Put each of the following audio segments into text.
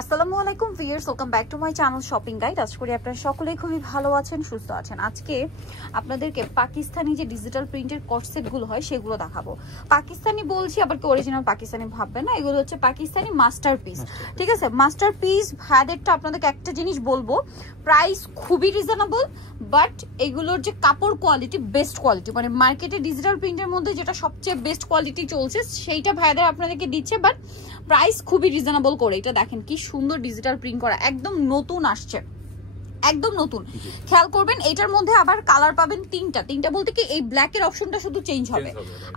আসসালামু আলাইকুম viewers, welcome back to my channel shopping guide. আশা করি আপনারা সকলেই খুবই ভালো আছেন, সুস্থ আছেন। আজকে আপনাদেরকে পাকিস্তানি যে ডিজিটাল প্রিন্টের কটসেটগুলো হয় সেগুলো দেখাবো। পাকিস্তানি বলছি আবার কি অরিজিনাল পাকিস্তানি ভাববেন না, এগুলো হচ্ছে পাকিস্তানি মাস্টারপিস। ঠিক আছে, মাস্টারপিস ভাইয়াদেরটা আপনাদেরকে একটা জিনিস বলবো, প্রাইস খুবই রিজনেবল, বাট এগুলোর যে কাপড় কোয়ালিটি বেস্ট কোয়ালিটি, মানে মার্কেটে ডিজিটাল প্রিন্টের মধ্যে যেটা সবচেয়ে বেস্ট কোয়ালিটি চলছে সেইটা ভাইয়াদের আপনাদেরকে দিচ্ছে, বাট প্রাইস খুবই রিজনেবল করে। এটা দেখেন কি সুন্দর ডিজিটাল প্রিন্ট করা, একদম নতুন আসছে, একদম নতুন। খেয়াল করবেন এটার মধ্যে আবার কালার পাবেন তিনটা বলতে কি এই ব্ল্যাক এর অপশনটা শুধু চেঞ্জ হবে,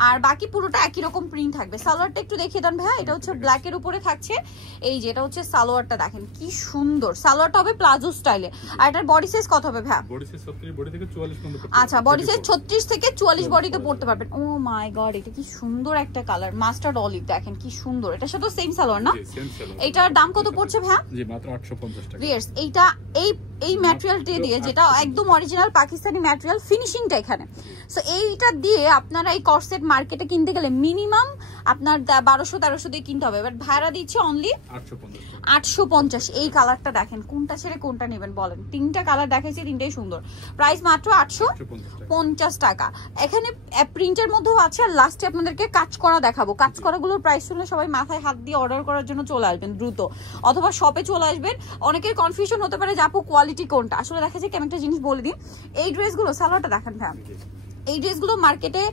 আর বাকি পুরোটা একই রকম প্রিন্ট থাকবে। সালোয়ারটা একটু দেখিয়ে দেন ভাইয়া, এটা হচ্ছে ব্ল্যাক এর উপরে থাকছে। এই যে এটা হচ্ছে সালোয়ারটা, দেখেন কি সুন্দর। সালোয়ারটা হবে প্লাজো স্টাইলে। আর এটার বডি সাইজ কত হবে ভাইয়া? বডি সাইজ 36 বডি থেকে 44 পর্যন্ত। আচ্ছা, বডি সাইজ 36 থেকে 44 বডিতে পড়তে পারবেন। ও মাই গড, এটা কি সুন্দর একটা কালার, মাস্টার্ড অলিভ, দেখেন কি সুন্দর। এটার সাথে সেম সালোয়ার না? এটার দাম কত পড়ছে ভাইয়া? জি মাত্র 850 টাকা। ভিউয়ার্স, এইটা এই ম্যাটেরিয়ালটা দিয়ে, যেটা একদম অরিজিনাল পাকিস্তানি ম্যাটেরিয়াল, ফিনিশিংটা এখানে। সো এইটা দিয়ে আপনারা এই কর্সেট মার্কেটে কিনতে গেলে মিনিমাম আপনার 1200-1300 দিয়ে কিনতে হবে, বাট ভাড়া দিচ্ছে অনলি 850। এই কালারটা দেখেন, কোনটা ছেড়ে কোনটা নেবেন বলেন? তিনটা কালার দেখাইছি, তিনটাই সুন্দর। প্রাইস মাত্র 850 টাকা। এখানে প্রিন্টের মধ্যেও আছে, আর লাস্টে আপনাদেরকে কাজ করা দেখাবো। কাজ করাগুলোর প্রাইস শুনলে সবাই মাথায় হাত দিয়ে অর্ডার করার জন্য চলে আসবেন দ্রুত, অথবা শপে চলে আসবেন। অনেকের কনফিউশন হতে পারে যে আপু কোয়ালিটি কোনটা। আসলে দেখা যায় কেমন একটা জিনিস বলে দিই, এই ড্রেসগুলো সালোয়ারটা দেখেন ভাই, এই ড্রেসগুলো মার্কেটে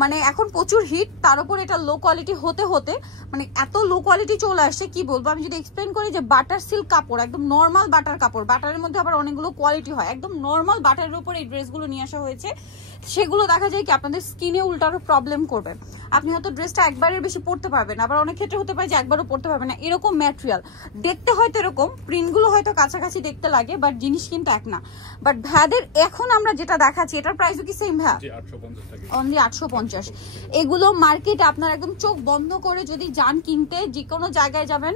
মানে এখন প্রচুর হিট, তার উপর এটা লো কোয়ালিটি হতে হতে মানে এত লো কোয়ালিটি চলে আসছে, কি বলবো আমি যদি এক্সপ্লেন করি, যে বাটার সিল্ক কাপড়, একদম নর্মাল বাটার কাপড়, বাটারের মধ্যে আবার অনেকগুলো কোয়ালিটি হয়, একদম নর্মাল বাটারের উপর এই ড্রেসগুলো নিয়ে আসা হয়েছে। সেগুলো দেখা যায় কি আপনাদের স্কিনে উল্টারও প্রবলেম করবে। আপনি হয়তো ড্রেসটা একবারের বেশি পরতে পারবেন, আবার অনেক ক্ষেত্রে হতে পারে যে একবারও পরতে পারবেন না। এরকম ম্যাটেরিয়াল দেখতে হয়তো এরকম, প্রিন্টগুলো হয়তো কাছাকাছি দেখতে লাগে, বাট জিনিস কিন্তু এক না। বাট ভাইদের এখন আমরা যেটা দেখাচ্ছি এটার প্রাইসও কি সেম ভাই? অনলি 850। এগুলো মার্কেটে আপনারা একদম চোখ বন্ধ করে যদি যান কিনতে, যে কোনো জায়গায় যাবেন,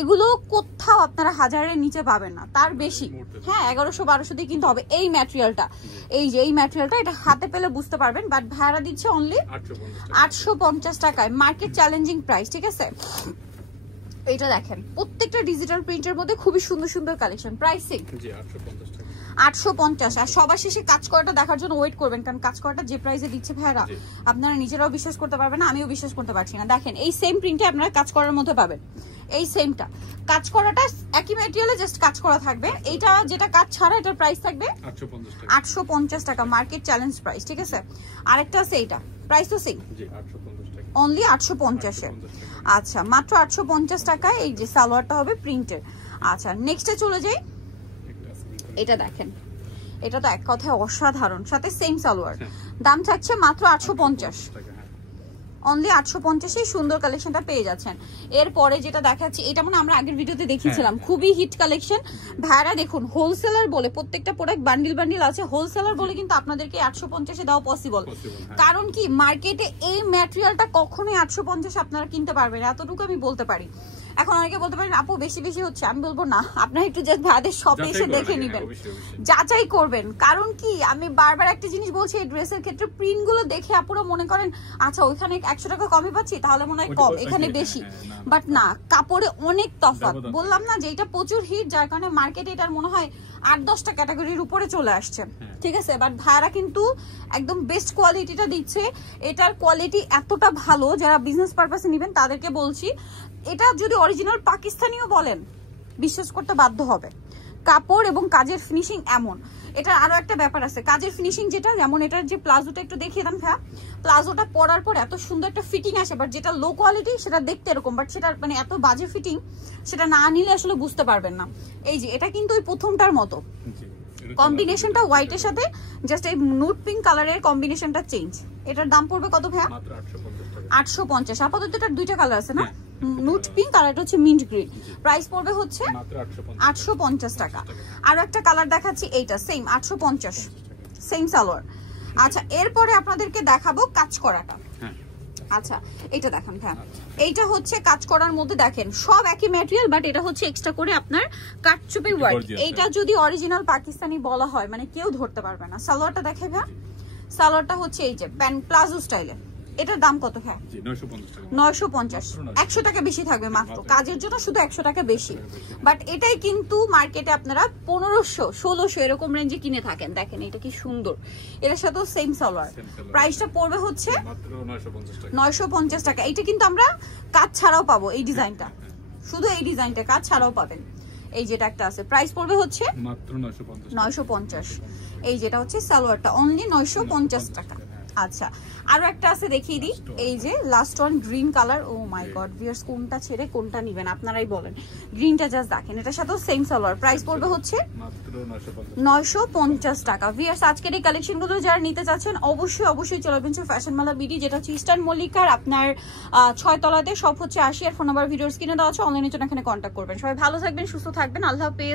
এগুলো কোথাও আপনারা 1000-এর নিচে পাবেন না, তার বেশি। হ্যাঁ, 1100-1200 দিয়ে কিনতে হবে এই ম্যাটেরিয়ালটা। এই যে এই ম্যাটেরিয়ালটা, এটা হাতে পেলে বুঝতে পারবেন, বাট ভাড়া দিচ্ছে অনলি 850 টাকায়, মার্কেট চ্যালেঞ্জিং প্রাইস। ঠিক আছে, এটা দেখেন প্রত্যেকটা ডিজিটাল প্রিন্টের মধ্যে খুবই সুন্দর সুন্দর কালেকশন। প্রাইসিং 850। আর সবার শেষে কাজ করাটা দেখার জন্য ওয়েট করবেন, কারণ কাজ করাটা যে প্রাইসে দিচ্ছে ভাইরা, আপনারা নিজেরাও বিশ্বাস করতে পারবেন না, আমিও বিশ্বাস করতে পারছি না। দেখেন এই সেম প্রিন্টে আপনারা কাজ করার মধ্যে পাবেন, এই সেমটা কাজ করাটা একই ম্যাটেরিয়ালে জাস্ট কাজ করা থাকবে। এইটা যেটা কাজ ছাড়া, এটার প্রাইস থাকবে 850 টাকা, মার্কেট চ্যালেঞ্জ প্রাইস। ঠিক আছে, আরেকটা আছে, এইটা প্রাইস তো সেম, অনলি 850-এ। আচ্ছা, মাত্র 850 টাকায় এই যে সালোয়ারটা হবে প্রিন্টের। আচ্ছা, নেক্সটে চলে যাই। এটা দেখেন, এটা তো এক কথায় অসাধারণ, সাথে সেম সালোয়ার, দাম থাকছে মাত্র 850, অনলি 850-এ সুন্দর কালেকশনটা পেয়ে যাচ্ছেন। এরপরে যেটা দেখাচ্ছি, এটা মানে আমরা আগের ভিডিওতে দেখিয়েছিলাম, খুবই হিট কালেকশন। ভাইরা দেখুন, হোলসেলার বলে প্রত্যেকটা প্রোডাক্ট বান্ডিল বান্ডিল আছে, হোলসেলার বলে কিন্তু আপনাদেরকে 850-এ দেওয়া পসিবল। কারণ কি মার্কেটে এই ম্যাটেরিয়ালটা কখনোই 850 আপনারা কিনতে পারবেন, এতটুকু আমি বলতে পারি। এখন অনেকে বলতে পারেন আপু বেশি বেশি হচ্ছে, আমি বলবো না, আপনারা একটু জাস্ট ভাইদের শপে এসে দেখে নেবেন, যাচাই করবেন। কারণ কি আমি বারবার একটা জিনিস বলছি, এই ড্রেসের ক্ষেত্রে প্রিন্ট গুলো দেখে আপুরা মনে করেন আচ্ছা ওইখানে 100 টাকা কমই পাচ্ছি, তাহলে মনে হয় কম, এখানে বেশি, বাট না, কাপড়ে অনেক তফাৎ। বললাম না যে এটা প্রচুর হিট, যার কারণে মার্কেটে এটার মনে হয় 8-10টা ক্যাটাগরির উপরে চলে আসছে। ঠিক আছে, বাট ভাইরা কিন্তু একদম বেস্ট কোয়ালিটিটা দিচ্ছে। এটার কোয়ালিটি এতটা ভালো, যারা বিজনেস পারপাসে নেবেন তাদেরকে বলছি, এটা যদি অরিজিনাল পাকিস্তানিও বলেন বিশ্বাস করতে বাধ্য হবে। কাপড় এবং কাজের ফিনিশিং এমন। এটা আরো একটা ব্যাপার আছে, কাজের ফিনিশিং যেটা, যেমন এটার যে প্লাজোটা একটু দেখিয়ে দেন ভাইয়া, প্লাজোটা পরার পর এত সুন্দর একটা ফিটিং আসে, বাট যেটা লো কোয়ালিটি সেটা দেখতে এরকম, বাট সেটা মানে এত বাজে ফিটিং, সেটা না নিলে আসলে বুঝতে পারবেন না। এই যে এটা কিন্তু ওই প্রথমটার মতো, কম্বিনেশনটা হোয়াইটের সাথে জাস্ট এই নুট পিঙ্ক কালারের কম্বিনেশনটা চেঞ্জ। এটার দাম পড়বে কত ভাইয়া? 850। আপাতত এটার দুইটা কালার আছে না, নুট পিঙ্ক আর এটা হচ্ছে মিন্ট গ্রিন। প্রাইস পড়বে হচ্ছে 850 টাকা। আর একটা কালার দেখাচ্ছি, এইটা সেম 850, সেম সালোয়ার। আচ্ছা, এরপরে আপনাদেরকে দেখাবো কাজ করাটা। আচ্ছা, এটা দেখেন হ্যাঁ, এইটা হচ্ছে কাজ করার মধ্যে দেখেন সব একই ম্যাটেরিয়াল, বাট এটা হচ্ছে এক্সট্রা করে আপনার কাটচুপি ওয়ার্ক। এইটা যদি অরিজিনাল পাকিস্তানি বলা হয় মানে কেউ ধরতে পারবে না। সালোয়ারটা দেখে ভাই, সালোয়ারটা হচ্ছে এই যে প্যান্ট প্লাজো স্টাইলে, এটার দাম কত? হ্যাঁ জি 950 টাকা। 950, 100 টাকা বেশি থাকবে মাত্র, কাজের জন্য শুধু 100 টাকা বেশি। বাট এটাই কিন্তু মার্কেটে আপনারা 1500 1600 এরকম রেঞ্জে কিনে থাকেন। দেখেন এটা কি সুন্দর, এটার সাথেও সেম সালোয়ার। প্রাইসটা পড়বে হচ্ছে মাত্র 950 টাকা। 950 টাকা। এটা কিন্তু আমরা কাজ ছাড়াও পাবো, এই ডিজাইনটা, শুধু এই ডিজাইনটা কাজ ছাড়াও পাবেন। এই যেটা একটা আছে প্রাইস পড়বে হচ্ছে মাত্র 950 950। এই যেটা হচ্ছে সালোয়ারটা অনলি 950 টাকা। আচ্ছা আরো একটা আছে দেখিয়ে দিই, এই যে লাস্ট ওয়ান গ্রিন কালার। ও মাই গড ভিউয়ার্স, কোনটা ছেড়ে কোনটা নেবেন আপনারাই বলেন। গ্রিনটা জাস্ট দেখেন, এটার সাথেও সেম সালোয়ার। প্রাইস পড়বে হচ্ছে মাত্র 950 টাকা। ভিউয়ার্স আজকের এই কালেকশনগুলো যারা নিতে চাচ্ছেন অবশ্যই চলে আসবেন ফ্যাশন মালা বিডি, যেটা হচ্ছে ইস্টার্ন মল্লিকার আপনার 6 তলাতে। সব হচ্ছে 80 আর ফোন নাম্বার ভিডিওস কিনে দেওয়া আছে, অনলাইনের জন্য এখানে কন্ট্যাক্ট করবেন। সবাই ভালো থাকবেন, সুস্থ থাকবেন, আল্লাহ হাফেজ।